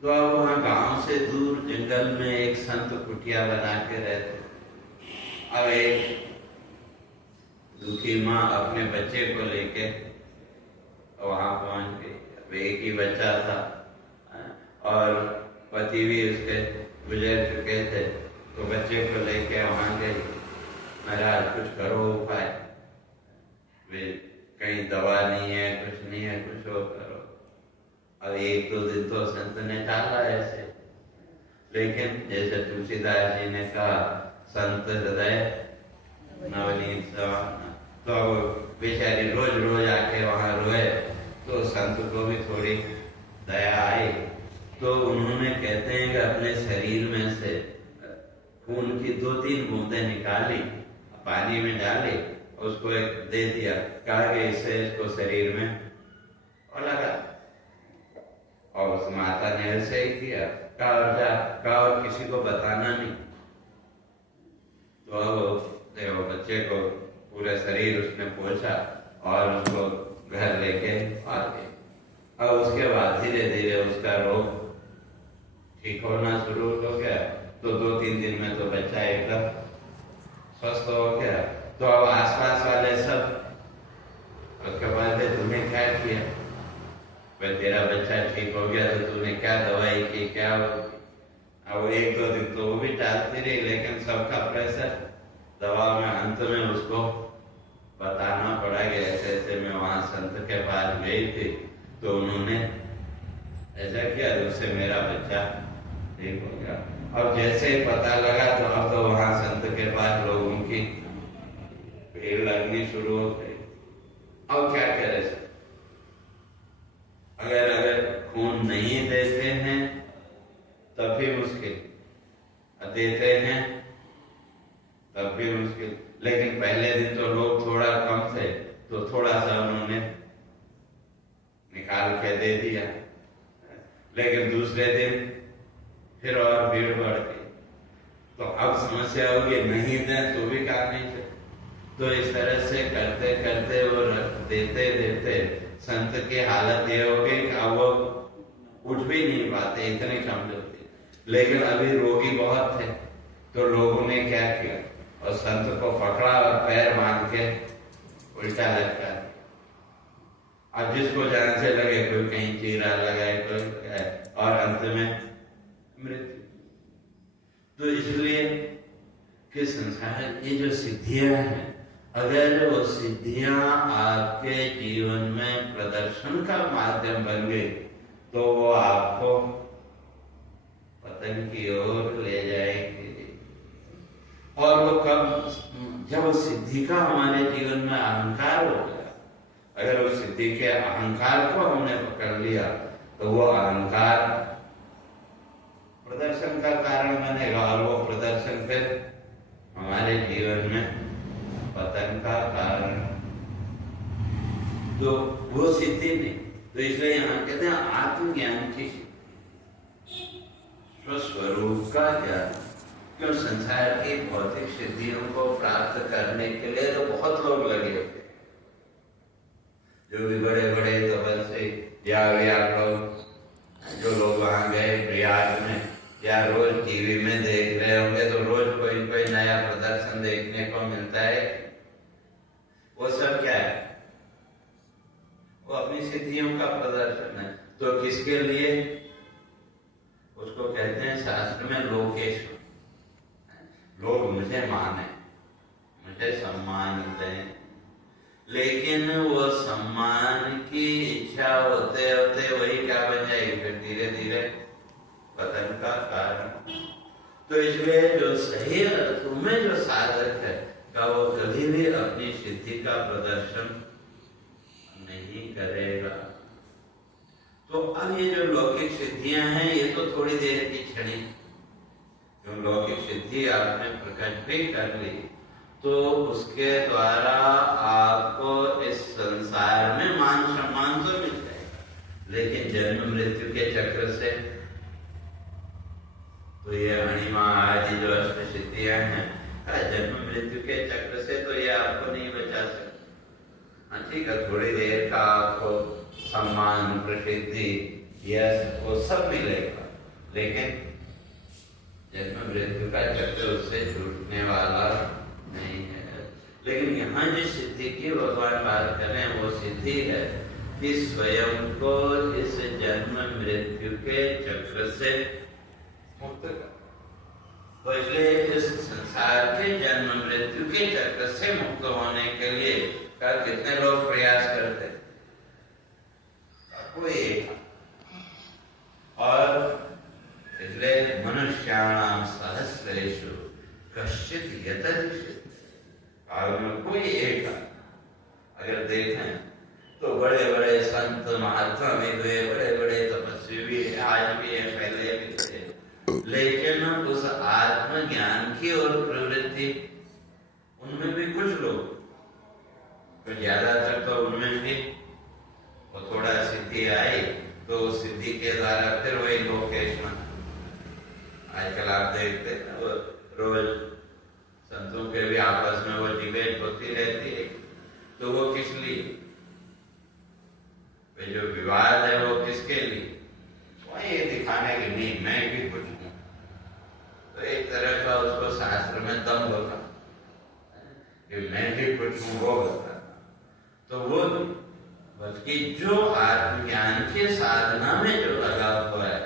तो अब वहां गांव से दूर जंगल में एक संत कुटिया बना के रहते। अब एक दुखी माँ अपने बच्चे को लेके वहां पहुंच गई। अब एक ही बच्चा था और पति भी उसके गुजर चुके थे, तो बच्चे को लेके वहां गई। महाराज कुछ करो उपाय, कहीं दवा नहीं है, कुछ नहीं है, कुछ हो करो। अब एक दो दिन तो संत ने टाला ऐसे, लेकिन जैसे तुलसीदास जी ने कहा, संत हृदय नवनीत सवाना। तो अब बेचारी रोज रोज आके वहां रोए, तो संत को भी थोड़ी दया आई। तो उन्होंने कहते हैं कि अपने शरीर में से खून की 2-3 बूंदें निकाली, पानी में डाली, उसको एक दे दिया, कहा कि इससे इसको शरीर में और लगा। और उस माता ने ऐसे ही किया, कहा और जा, कहा और किसी को बताना नहीं। तो अब देखो बच्चे को पूरे शरीर उसने पोंछा और उसको घर लेके आ गए। अब उसके बाद धीरे धीरे उसका रोग ठीक होना शुरू हो गया। तो 2-3 दिन में तो बच्चा एकदम स्वस्थ हो गया। तो अब आसपास वाले सब उसके बाद तूने क्या किया? भाई तेरा बच्चा ठीक हो गया तो तूने क्या दवाई की, क्या? अब 1-2 दिन तो वो भी टालती रही, लेकिन सबका प्रेशर दवा में अंत में उसको बताना पड़ा कि ऐसे ऐसे मैं वहां संत के पास गई थी, तो उन्होंने ऐसा किया, उससे मेरा बच्चा ठीक हो गया। अब जैसे ही पता लगा तो अब तो वहां संत के पास लोगों की भीड़ लगनी शुरू हो गई। अब क्या करे? अगर खून नहीं देते हैं तब भी मुश्किल, देते हैं तब भी मुश्किल। लेकिन पहले दिन तो लोग थोड़ा कम थे, तो थोड़ा सा उन्होंने निकाल के दे दिया, लेकिन दूसरे दिन फिर और भीड़ बढ़ गई। तो अब समस्या होगी, नहीं दें तो भी काम नहीं चले। तो इस तरह से करते करते वो देते देते संत की हालत ये हो गई कि अब वो उठ भी नहीं पाते, इतने कमजोर थे। लेकिन अभी रोगी बहुत थे, तो लोगों ने क्या किया, और संत को पकड़ा और पैर बांध के उल्टा लटका। अब जिसको जान से लगे, कोई कहीं चीरा लगाए, कोई लगाए, और अंत में मृत्यु। तो इसलिए कि संसार ये जो सिद्धियां हैं, अगर वो सिद्धियां आपके जीवन में प्रदर्शन का माध्यम बन गई तो वो आपको पतन की ओर ले जाएगी। और वो कब, जब उस सिद्धि का हमारे जीवन में अहंकार हो गया, अगर उस सिद्धि के अहंकार को हमने पकड़ लिया तो वो अहंकार प्रदर्शन का कारण बनेगा, और वो प्रदर्शन फिर हमारे जीवन में पतन का कारण। तो वो सिद्धि नहीं। तो इसलिए यहाँ कहते हैं आत्मज्ञान की स्वस्वरूप का ज्ञान। क्यों? संसार की भौतिक सिद्धियों को प्राप्त करने के लिए तो बहुत लोग लगे होते, जो भी बड़े बड़े तपस्वी या जो लोग वहां गए प्रयाग में, या रोज टीवी में देख रहे होंगे तो रोज कोई कोई नया प्रदर्शन देखने को मिलता है। वो सब क्या है? वो अपनी सिद्धियों का प्रदर्शन है। तो किसके लिए? उसको कहते हैं शास्त्र में लोकेश्वर। लोग मुझे माने, मुझे सम्मान दें, लेकिन वो सम्मान की इच्छा होते होते वही क्या बन जाएगी, फिर धीरे धीरे पतन का कारण। तो इसलिए जो सही अर्थों में जो साधक है का वो कभी भी अपनी सिद्धि का प्रदर्शन नहीं करेगा। तो अब ये जो लौकिक सिद्धियां हैं ये तो थोड़ी देर की क्षणिक, जो लौकिक सिद्धि आपने प्रकट भी कर ली तो उसके द्वारा आपको इस संसार में मान सम्मान तो मिल जाएगा, लेकिन जन्म मृत्यु के चक्र से तो ये अणिमा आदि जो अष्ट सिद्धियां हैं, जन्म मृत्यु के चक्र से तो ये आपको नहीं बचा सकते। हाँ ठीक है, थोड़ी देर का आपको सम्मान, प्रसिद्धि, यश वो सब मिलेगा, लेकिन जन्म मृत्यु का चक्र उससे छूटने वाला नहीं है। लेकिन यहाँ जिस सिद्धि की भगवान बात कर रहे हैं वो सिद्धि है कि स्वयं को इस जन्म मृत्यु के चक्र से मुक्त कर। तो इसलिए इस संसार के जन्म मृत्यु के चक्र से मुक्त होने के लिए कितने लोग प्रयास करते हैं? कोई एक। और इसलिए मनुष्याणाम सहस्रेषु कश्चित् यतचित्, कोई एक अगर देखें तो बड़े बड़े संत महात्मा भी हुए, बड़े बड़े तपस्वी भी आज भी है, पहले भी थे, लेकिन उस आत्मज्ञान की ओर प्रवृत्ति उनमें भी कुछ लोग, तो ज्यादातर तो उनमें भी वो थोड़ा सिद्धि आई तो सिद्धि के द्वारा फिर वही लोकेशन। आजकल आप देखते हैं वो रोज संतों के भी आपस में वो डिबेट होती रहती है, तो वो किस लिए, जो विवाद है वो किसके लिए? वो ये दिखाने के लिए मैं भी कुछ हूं। तो एक तरह का उसको शास्त्र में दम होता कि मैं भी कुछ हूं, वो होता। तो वो बल्कि जो आत्मज्ञान के साधना में जो लगा हुआ है,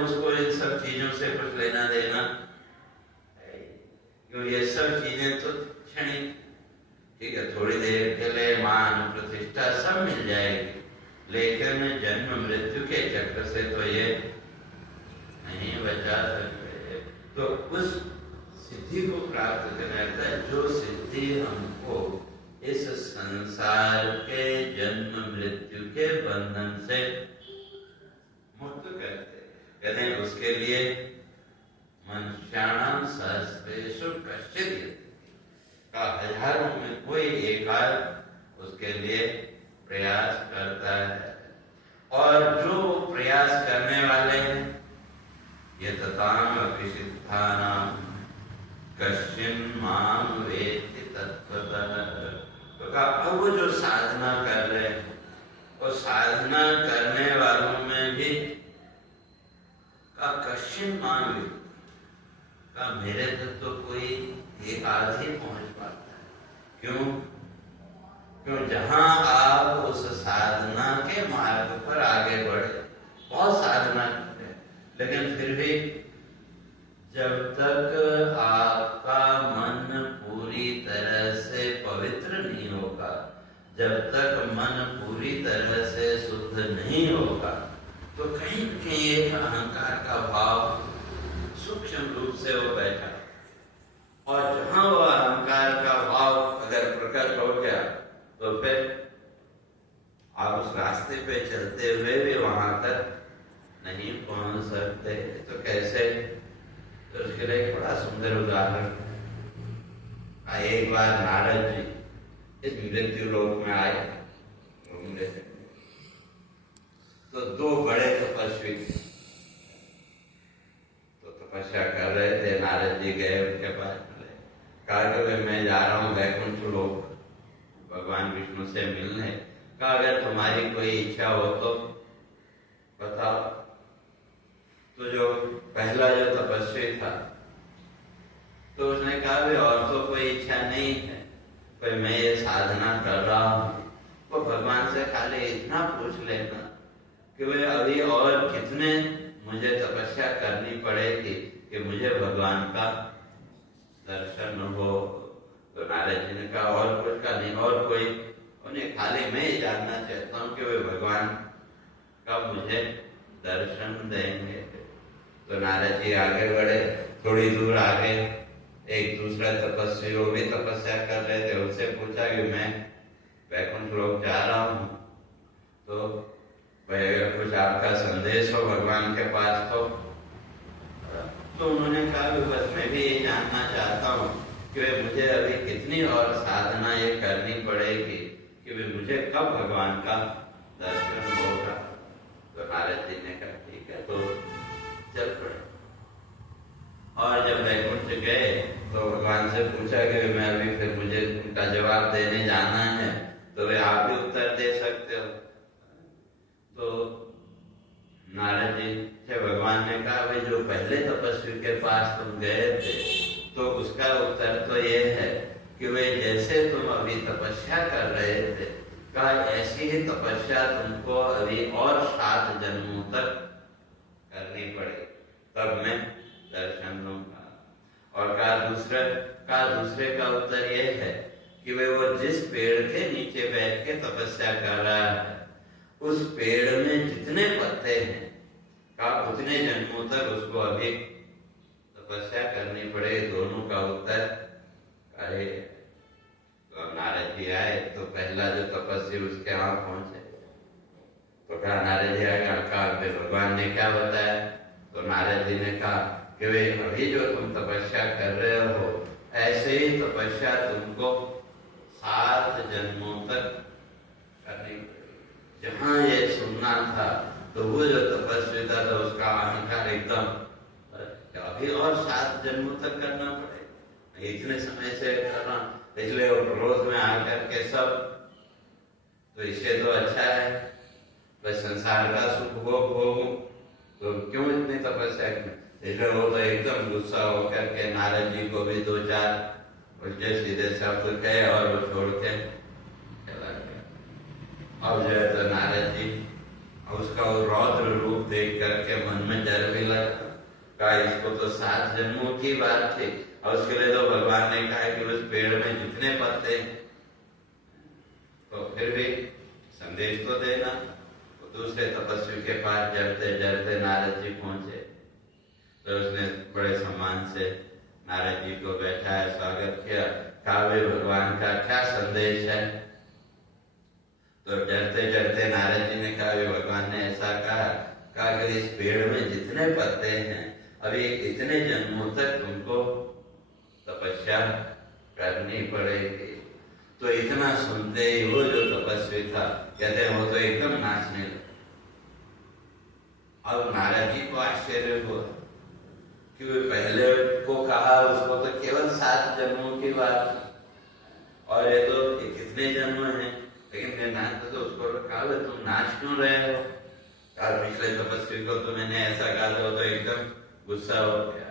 उसको इन सब चीजों से कुछ लेना देना, क्योंकि ये सब चीजें तो क्षणिक, ठीक है, थोड़ी देर के लिए मान प्रतिष्ठा सब मिल जाएगी, लेकिन जन्म मृत्यु के चक्र से तो ये नहीं बचा सकते। तो उस सिद्धि को प्राप्त करना है, जो सिद्धि हमको इस संसार के जन्म मृत्यु के बंधन से मुक्त करते, कहते हैं उसके लिए मनुष्याणाम सहस्रेषु कश्चित्, हजारों में कोई एकाध उसके लिए प्रयास करता है। और जो प्रयास करने वाले हैं ये तताम अपिसिद्धानाम कश्चिन् माम वेत्ति तत्त्वतः, तो अब वो जो साधना कर रहे हैं, वो साधना करने वालों में भी का कश्चिन् माम वेत्ति, का मेरे तक तो कोई एक आध ही पहुंच पाता है। क्यों? क्यों जहां आप उस साधना के मार्ग पर आगे बढ़े, बहुत साधना करते हैं, लेकिन फिर भी जब तक आपका मन पूरी तरह से पवित्र नहीं होगा, जब तक मन पूरी तरह से शुद्ध नहीं होगा, तो कहीं न कहीं एक अहंकार का भाव सूक्ष्म रूप से वो बैठा, और जहां वो अहंकार का भाव अगर प्रकट हो गया तो फिर आप उस रास्ते पे चलते हुए भी वहां तक नहीं पहुंच सकते। तो कैसे? तो उसके लिए एक बड़ा सुंदर उदाहरण, एक बार नारद जी इस मृत्यु लोक में आए, तो दो बड़े तपस्वी तो तपस्या कर रहे थे। नारद जी गए उनके पास, कहा कि मैं जा रहा हूँ वैकुंठ लोक भगवान विष्णु से मिलने, कहा अगर तुम्हारी कोई इच्छा हो तो बताओ। तो जो पहला जो तपस्वी था तो उसने कहा भी और तो कोई इच्छा नहीं है, पर मैं ये साधना कर रहा हूँ, वो भगवान से खाली इतना पूछ लेना कि वे अभी और कितने मुझे तपस्या करनी पड़ेगी कि मुझे भगवान का दर्शन हो। तो नारद जी ने कहा और कुछ का नहीं, और कोई, उन्हें खाली मैं ही जानना चाहता हूँ कि वे भगवान कब मुझे दर्शन देंगे। तो नारद जी आगे बढ़े, थोड़ी दूर आगे एक दूसरा तपस्वी, वो भी तपस्या कर रहे थे, उनसे पूछा कि मैं वैकुंठ लोक जा रहा हूँ, तो भाई अगर कुछ आपका संदेश हो भगवान के पास तो उन्होंने कहा कि बस मैं भी ये जानना चाहता हूँ कि वे मुझे अभी कितनी और साधना ये करनी पड़ेगी कि वे मुझे कब भगवान का दर्शन होगा। तो नारद जी ने कहा ठीक है, तो चल पड़े। और जब वैकुंठ गए तो भगवान से पूछा कि मैं अभी फिर मुझे उनका जवाब देने जाना है, तो वे आप भी उत्तर दे सकते हो। तो नारद जी से भगवान ने कहा भाई जो पहले तपस्वी के पास तुम गए थे तो उसका उत्तर तो ये है कि वे जैसे तुम अभी तपस्या कर रहे थे, कहा ऐसी ही तपस्या तुमको अभी और 7 जन्मों तक करनी पड़े, तब मैं दर्शन दूंगा। और कहा दूसरे का उत्तर ये है कि वे वो जिस पेड़ के नीचे बैठ के तपस्या कर रहा है, उस पेड़ में जितने पत्ते हैं का उतने जन्मों तक उसको अभी तपस्या करनी पड़े। दोनों का उत्तर अरे। तो अब नारद जी आए तो पहला जो तपस्वी उसके यहाँ पहुंचे, तो कहा नारद जी आएगा, कहा फिर भगवान ने क्या बताया? तो नारद जी ने कहा कि वे अभी जो तुम तपस्या कर रहे हो ऐसे ही तपस्या तुमको 7 जन्मों तक करनी पड़ेगी। जहाँ ये सुनना था तो वो जो तपस्वी था तो उसका अहंकार एकदम अभी और 7 जन्मों तक करना पड़े, इतने समय से करना, इसलिए वो क्रोध में आकर के सब, तो इससे तो अच्छा है बस संसार का सुख भोगूं, तो क्यों इतनी तपस्या की? इसलिए वो तो एकदम गुस्सा होकर के नारद जी को भी 2-4 उल्टे सीधे शब्द कहे और वो छोड़ के चला गया। अब जो है तो नारद जी उसका वो रौद्र रूप देख करके मन में डर भी लगा, कहा इसको तो 7 जन्मों की बात थी, और उसके लिए तो भगवान ने कहा कि उस पेड़ में जितने पत्ते तो फिर भी संदेश तो देना। तो दूसरे तपस्वी के पास डरते डरते नारद जी पहुंचे, तो उसने बड़े सम्मान से नारद जी को बैठाया, स्वागत किया, कहा वे भगवान का क्या संदेश है? तो डरते डरते नारद जी ने कहा भगवान ने ऐसा कहा कि इस पेड़ में जितने पत्ते हैं अभी इतने जन्मों तक तुमको तपस्या करनी पड़ेगी। तो इतना सुनते ही वो जो तपस्वी था, कहते हैं वो तो एकदम नाचने लगा। अब नारद जी को आश्चर्य हुआ कि वे पहले को कहा उसको तो केवल 7 जन्मों की बात, और ये तो कितने जन्म हैं, लेकिन मैं नाचता तो उसको कहा तुम नाच क्यों रहे हो? कहा पिछले तपस्वी को तो मैंने ऐसा कहा तो एकदम गुस्सा हो गया।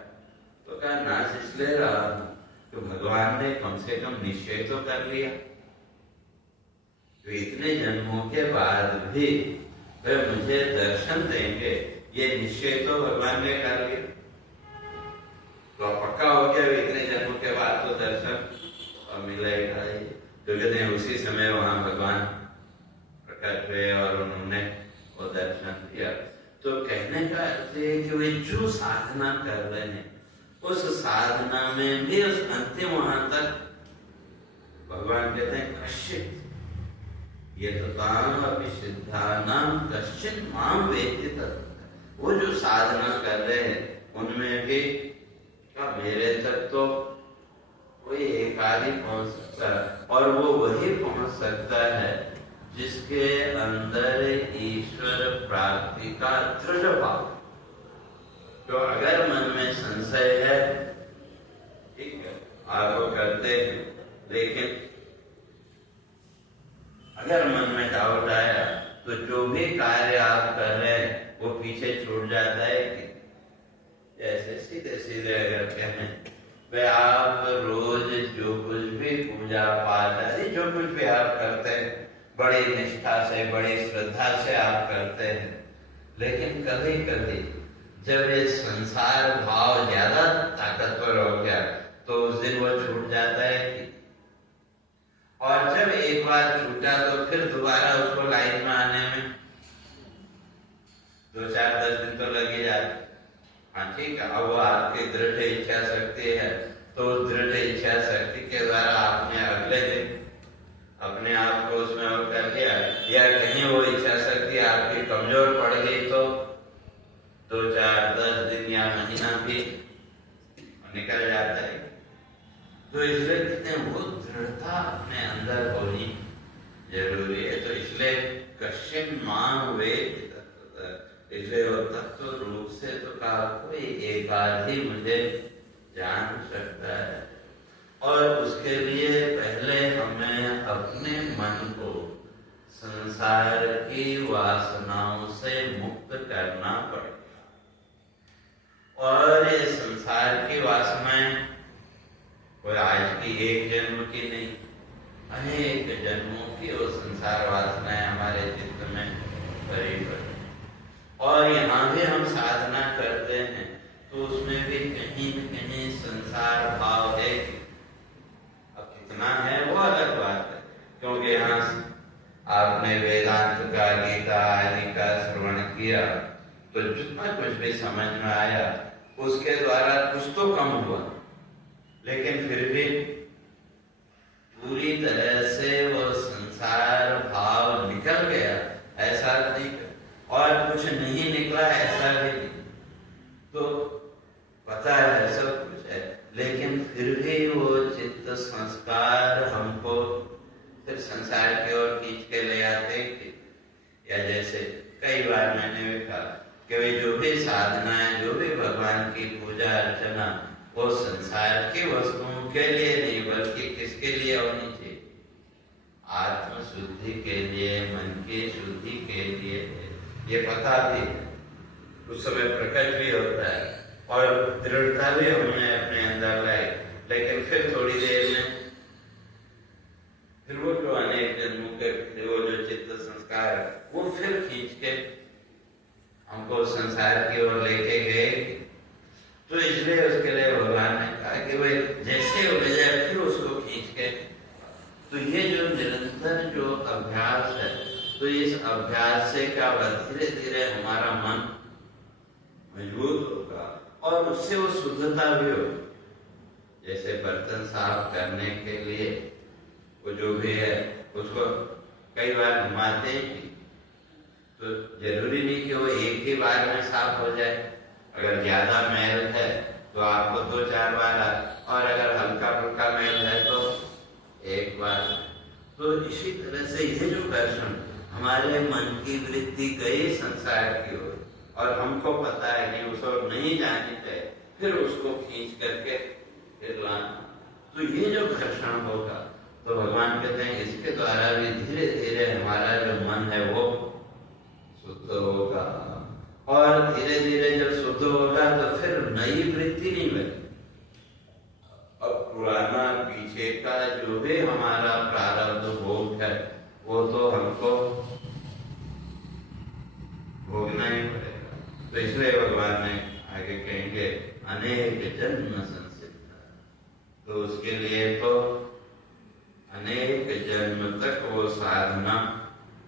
तो कहा नाच इसलिए रहा हूं कि भगवान ने कम से कम निश्चय तो कर लिया, तो इतने जन्मों के बाद भी वे मुझे दर्शन देंगे, ये निश्चय तो भगवान ने कर लिया, तो पक्का हो गया इतने जन्मों के बाद तो दर्शन और मिलेगा ही। तो कहते हैं उसी समय वहां भगवान प्रकट हुए और उन्होंने वो दर्शन दिया। तो कहने का अर्थ है कि वे जो साधना कर रहे हैं उस साधना में भी उस अंतिम वहां तक भगवान कहते हैं कश्चित ये ताम अपि सिद्धानाम कश्चित माम वेत्ति तत्। वो जो साधना कर रहे हैं उनमें भी मेरे तक तो कोई एक आदि पहुंच सकता है, और वो वही पहुंच सकता है जिसके अंदर ईश्वर प्राप्ति का दृढ़ भाव। तो अगर मन में संशय है, ठीक है आप वो करते हैं, लेकिन अगर मन में डाउट आया तो जो भी कार्य आप कर रहे हैं वो पीछे छूट जाता है। कि ऐसे सीधे सीधे अगर कहें वे आप रोज जो कुछ भी पूजा पाठ आदि जो कुछ भी आप करते हैं बड़ी निष्ठा से बड़ी श्रद्धा से आप करते हैं, लेकिन कभी कभी जब ये संसार भाव ज्यादा ताकतवर हो गया तो उस दिन वो छूट जाता है। और जब एक बार छूटा तो फिर दोबारा उसको लाइन में आने में 2-4-10 दिन तो लग ही जाते। हाँ ठीक है, अब वो आपकी दृढ़ इच्छा शक्ति है तो दृढ़ इच्छा शक्ति के द्वारा आपने अगले दिन अपने आप को उसमें वो कर लिया, या कहीं वो इच्छा शक्ति आपकी कमजोर पड़ गई तो 2, 4, 10 दिन या महीना भी निकल जाता है। तो इसलिए कहते हैं वो दृढ़ता अपने अंदर होनी जरूरी है। तो इसलिए कश्चिन मां वेद, इसलिए वो तत्व रूप से तो कहा कोई एक आध ही मुझे जान सकता है। और उसके लिए पहले हमें अपने मन को संसार की वासनाओं से मुक्त करना पड़ेगा। और ये संसार की वासनाएं कोई आज की एक जन्म की नहीं, अनेक जन्मों की वो संसार वासनाएं हमारे चित्त में भरी पड़ी। और यहाँ भी हम साधना करते हैं तो उसमें भी कहीं न कहीं संसार भाव है। अब कितना है वो अलग बात है, क्योंकि यहाँ आपने वेदांत का, गीता आदि का श्रवण किया तो जितना कुछ भी समझ में आया उसके द्वारा कुछ तो कम हुआ, लेकिन फिर भी पूरी तरह से वो संसार भाव निकल गया ऐसा नहीं, और कुछ नहीं निकला ऐसा भी नहीं। तो पता है सब कुछ है, लेकिन फिर भी वो चित्त संस्कार हमको फिर संसार की ओर खींच के ले आते। या जैसे कई बार मैंने भी कहा कि वे जो भी साधना है, जो भी भगवान की पूजा अर्चना, वो संसार की वस्तुओं के लिए नहीं बल्कि किसके लिए होनी चाहिए? आत्म शुद्धि के लिए, मन की शुद्धि के लिए। ये पता भी उस समय प्रकट भी होता है और दृढ़ता भी हमने अपने अंदर लाई, लेकिन फिर थोड़ी देर में फिर वो जो अनेक जन्मों के वो जो चित्त संस्कार वो फिर खींच के हमको संसार की ओर लेके गए। तो इसलिए उसके लिए भगवान ने कहा कि वे जैसे हो जाए फिर उसको खींच के। तो ये जो निरंतर जो अभ्यास है, तो इस अभ्यास से क्या होगा, धीरे धीरे हमारा मन मजबूत होगा और उससे वो शुद्धता भी होगी। जैसे बर्तन साफ करने के लिए वो जो भी है उसको कई बार घुमाते हैं, तो जरूरी नहीं कि वो एक ही बार में साफ हो जाए। अगर ज्यादा मैल है तो आपको 2-4 बार, और अगर हल्का फुल्का मैल है तो एक बार। तो इसी तरह से ये जो दर्शन हमारे मन की वृत्ति गई संसार की ओर और हमको पता है कि उसको नहीं जानी चाहिए, फिर उसको खींच करके फिर लाना। तो ये जो घर्षण होगा तो भगवान कहते हैं इसके द्वारा भी धीरे धीरे हमारा जो मन है वो शुद्ध होगा। और धीरे धीरे जब शुद्ध होगा तो फिर नई वृत्ति नहीं बनेगी। अब पुराना पीछे का जो भी हमारा प्रारब्ध भोग है वो तो हमको भोगना ही पड़ेगा। तो इसलिए भगवान ने आगे कहेंगे अनेक जन्म संसिद्ध, तो उसके लिए तो अनेक जन्म तक वो साधना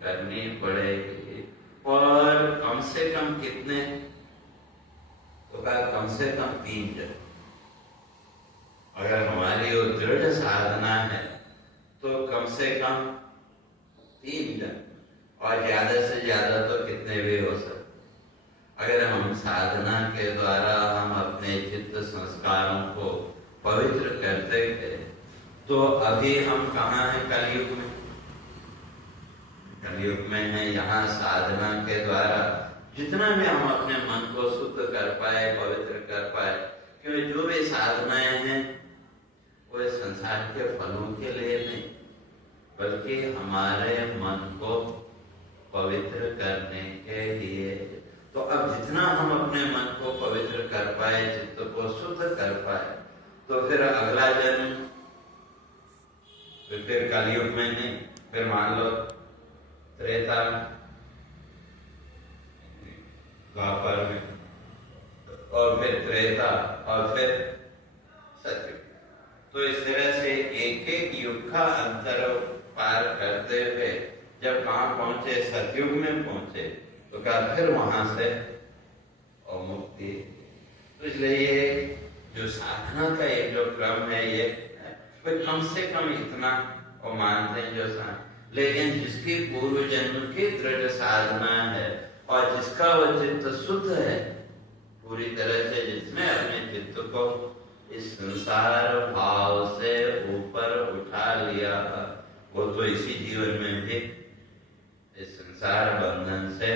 करनी पड़ेगी। और कम से कम कितने, तो कम से कम 3 जन्म। अगर हमारी वो दृढ़ साधना है तो कम से कम 3 जन्म, और ज्यादा से ज्यादा तो कितने भी हो सकते। अगर हम साधना के द्वारा हम अपने चित्त संस्कारों को पवित्र करते हैं तो अभी हम कहाँ हैं? कलयुग में। कलयुग में है, यहाँ साधना के द्वारा जितना भी हम अपने मन को शुद्ध कर पाए, पवित्र कर पाए, क्योंकि जो भी साधनाएं हैं वो संसार के फलों के लिए नहीं बल्कि हमारे मन को पवित्र करने के लिए। तो अब जितना हम अपने मन को पवित्र कर पाए, चित्त को शुद्ध कर पाए, तो फिर अगला जन्म फिर कलयुग में नहीं, फिर मान लो त्रेता द्वापर में, और फिर त्रेता, और फिर सतयुग। तो इस तरह से एक एक युग का अंतर पार करते हुए जब कहाँ पहुंचे, सतयुग में पहुंचे, तो कहा फिर वहां से और मुक्ति। तो इसलिए ये जो साधना का एक जो क्रम है ये कम से कम इतना वो मानते हैं जो लेकिन जिसकी पूर्व जन्म की दृढ़ साधना है और जिसका वो चित्त शुद्ध है पूरी तरह से, जिसने अपने चित्त को इस संसार भाव से ऊपर उठा लिया, वो तो इसी जीवन में भी इस संसार बंधन से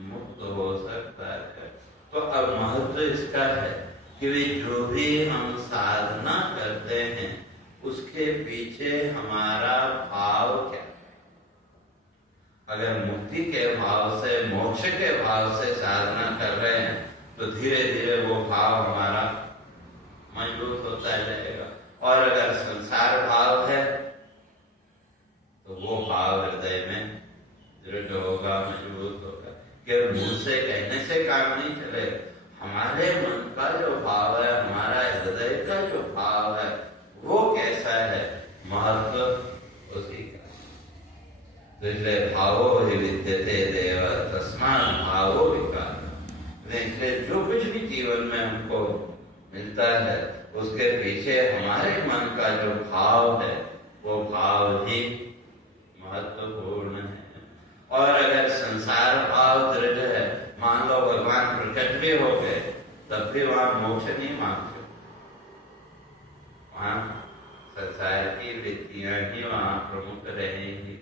मुक्त हो सकता है। तो अब महत्व इसका है कि वे जो भी हम साधना करते हैं उसके पीछे हमारा भाव क्या है। अगर मुक्ति के भाव से, मोक्ष के भाव से साधना कर रहे हैं तो धीरे धीरे वो भाव हमारा मजबूत होता जाएगा, और अगर संसार भाव है तो वो भाव हृदय में दृढ़ होगा, मजबूत होगा। केवल मुंह से कहने से काम नहीं चले, हमारे मन का जो भाव है, हमारा हृदय का जो भाव है वो कैसा है, महत्व उसी का। तो इसलिए भावो ही विद्यते देव तस्मात् भावो विकार। इसलिए जो कुछ भी जीवन में हमको मिलता है उसके पीछे हमारे मन का जो भाव है वो भाव ही महत्वपूर्ण है। और अगर संसार भाव दृढ़ है, मान लो भगवान प्रकट भी हो गए तब भी वहां मोक्ष नहीं मांगते, वहां संसार की वृत्तियां ही वहां प्रमुख रहेंगी।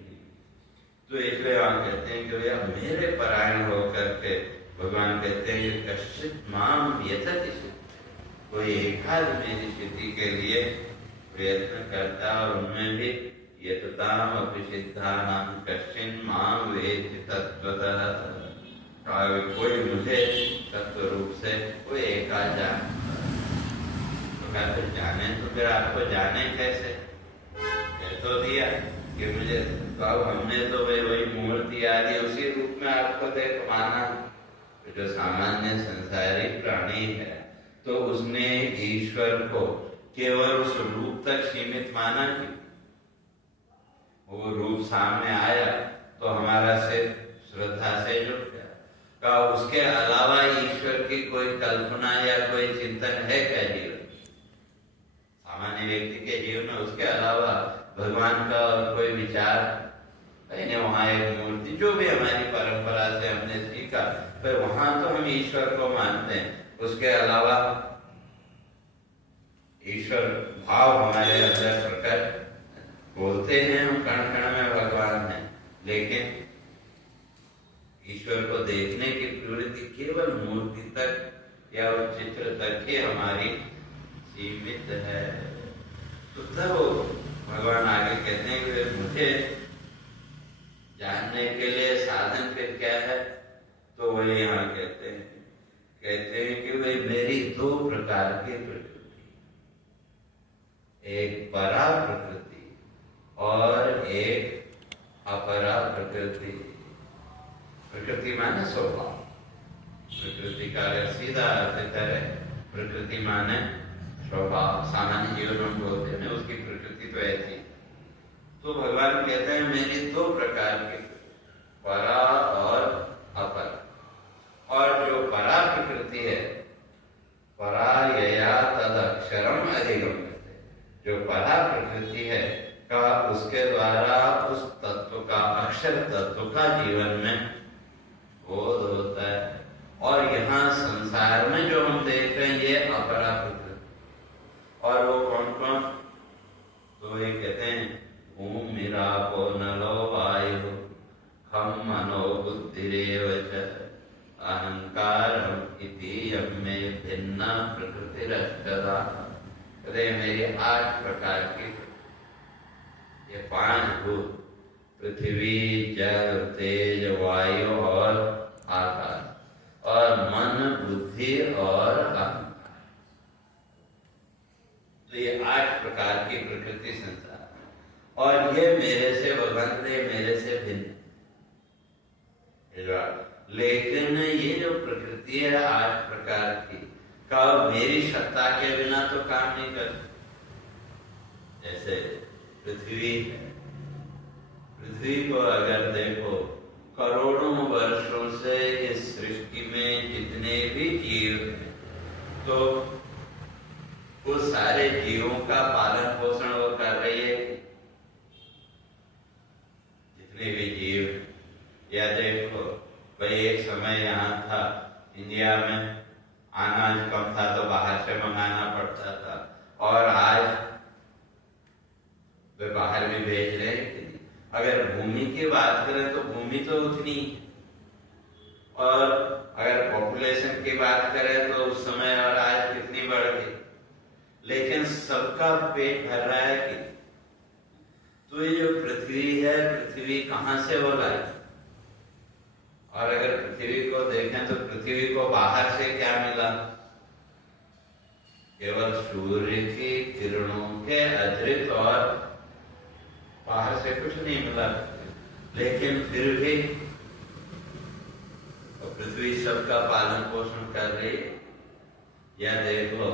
तो इसलिए वहां कहते हैं कि भैया मेरे परायण होकर के भगवान कहते हैं कि कश्चित माम यथति, कोई एकाध मेरी स्थिति के लिए प्रयत्न करता और उनमें भी यतताम अपि सिद्धानां कश्चिन माम वेत्ति तत्त्वतः, कोई मुझे तत्व रूप से कोई एकाध जानता। तो कहते जाने तो फिर आपको जाने कैसे, कह तो दिया कि मुझे, तो अब हमने तो वही मूर्ति आदि उसी रूप में आपको देख माना। जो सामान्य संसारी प्राणी है तो उसने ईश्वर को केवल उस रूप तक सीमित माना कि वो रूप सामने आया तो हमारा सिर श्रद्धा से जुट गया। का उसके अलावा ईश्वर की कोई कल्पना या कोई चिंतन है क्या जीवन, सामान्य व्यक्ति के जीवन में उसके अलावा भगवान का और कोई विचार नहीं। वहां एक मूर्ति जो भी हमारी परंपरा से हमने सीखा, पर वहां तो हम ईश्वर को मानते हैं, उसके अलावा ईश्वर भाव हमारे अंदर प्रकट बोलते हैं हम कण कण में भगवान है, लेकिन ईश्वर को देखने की प्रवृत्ति केवल मूर्ति तक या उस चित्र तक ही हमारी सीमित है। तो तब भगवान आगे कहते हैं कि मुझे जानने के लिए साधन फिर क्या है, तो वही यहाँ कहते हैं कि भाई मेरी दो प्रकार की प्रकृति, एक परा प्रकृति और एक अपरा प्रकृति। प्रकृति माने स्वभाव, प्रकृति का अगर सीधा अर्थ करें, प्रकृति माने स्वभाव, सामान्य जीवन में बोलते हैं उसकी प्रकृति तो ऐसी। तो भगवान कहते हैं मेरी दो प्रकार की, परा और अपरा। और जो परा प्रकृति है, परा यया तद अक्षरम अधिगम्यते, जो परा प्रकृति है का उसके द्वारा उस तत्व का, अक्षर तत्व का जीवन में बोध होता है। और यहाँ संसार में जो हम देख रहे हैं ये अपरा प्रकृति। और वो कौन कौन, तो ये कहते हैं भूमि रापो नलो वायु खम मनो बुद्धिरेव च अहंकारम इति यम्मे भिन्ना प्रकृतिरष्टधा। कहते मेरी 8 प्रकार की, ये 5 भूत, पृथ्वी जल तेज वायु और आकाश, और मन बुद्धि और अहंकार। तो ये 8 प्रकार की प्रकृति संसार, और ये मेरे से भगवंत ने मेरे से भिन्न। लेकिन ये जो प्रकृति है 8 प्रकार की का मेरी सत्ता के बिना तो काम नहीं करती। जैसे पृथ्वी है, पृथ्वी को अगर देखो करोड़ों वर्षों से इस सृष्टि में जितने भी जीव हैं, तो वो सारे जीवों का पालन पोषण वो कर रही है। जितने भी जीव, या देखो भाई एक समय यहाँ था इंडिया में अनाज कम था तो बाहर से मंगाना पड़ता था, और आज वे बाहर भी भेज रहे हैं। अगर भूमि की बात करें तो भूमि तो उतनी, और अगर पॉपुलेशन की बात करें तो उस समय और आज कितनी बढ़ गई, लेकिन सबका पेट भर रहा है कि तो ये जो पृथ्वी है, पृथ्वी कहां से हो रहा है? और अगर पृथ्वी को देखें तो पृथ्वी को बाहर से क्या मिला? केवल सूर्य की किरणों के अतिरिक्त और बाहर से कुछ नहीं मिला। लेकिन फिर भी तो पृथ्वी सबका पालन पोषण कर रही है। या देख लो,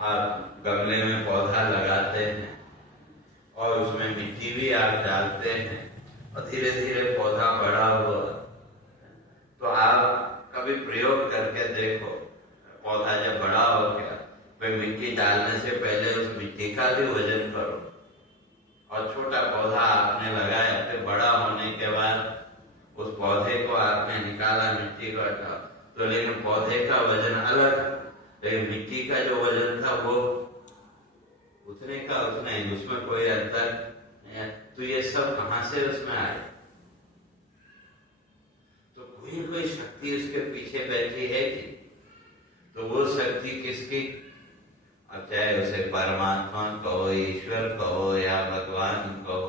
आप गमले में पौधा लगाते हैं और उसमें मिट्टी भी आप डालते हैं और धीरे धीरे पौधा बड़ा हुआ, तो आप कभी प्रयोग करके देखो, पौधा जब बड़ा हो गया फिर मिट्टी डालने से पहले उस मिट्टी का भी वजन करो। और छोटा पौधा आपने लगाया, फिर बड़ा होने के बाद उस पौधे को आपने निकाला, मिट्टी को हटाया, तो लेकिन पौधे का वजन अलग, लेकिन मिट्टी का जो वजन था वो उतने का उतना ही, उसमें कोई अंतर नहीं। तो ये सब कहां से उसमें आए? तो कोई कोई शक्ति उसके पीछे बैठी है कि, तो वो शक्ति किसकी? अब चाहे उसे परमात्मा कहो, ईश्वर कहो या भगवान कहो,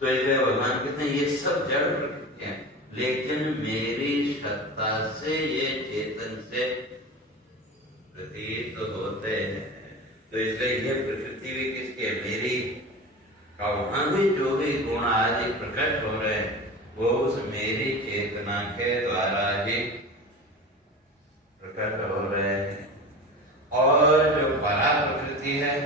तो इसलिए भगवान कहते हैं ये सब जड़ प्रकृति है, लेकिन मेरी सत्ता से ये चेतन से प्रतीत होते हैं। तो इसलिए ये प्रकृति भी किसकी है? मेरी। का वहां भी जो भी गुण आदि प्रकट हो रहे हैं वो उस मेरी चेतना के द्वारा ही प्रकट हो रहे हैं। और जो परा प्रकृति है,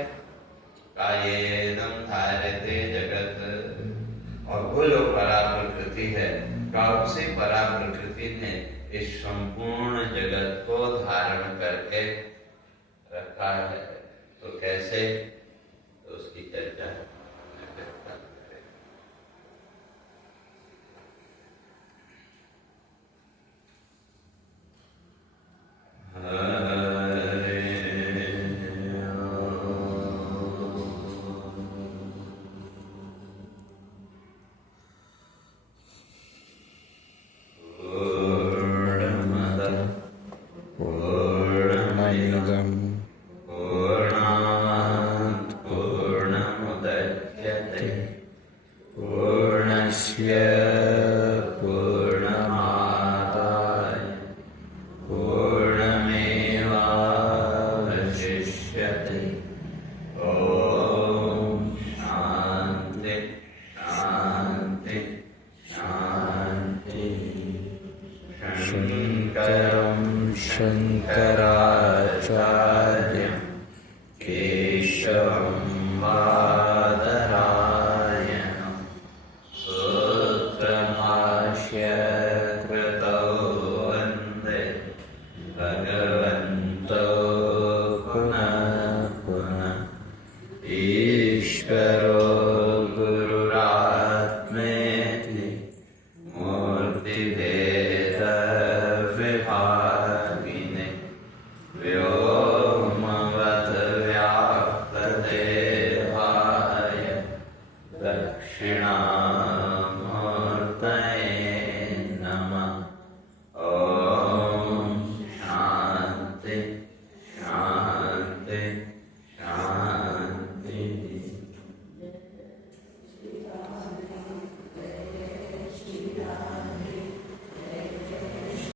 का ये एकदम धारते जगत, और वो जो परा प्रकृति है, का उसी परा प्रकृति ने इस संपूर्ण जगत को धारण करके रखा है। तो कैसे? तो उसकी चर्चा है। दक्षिणा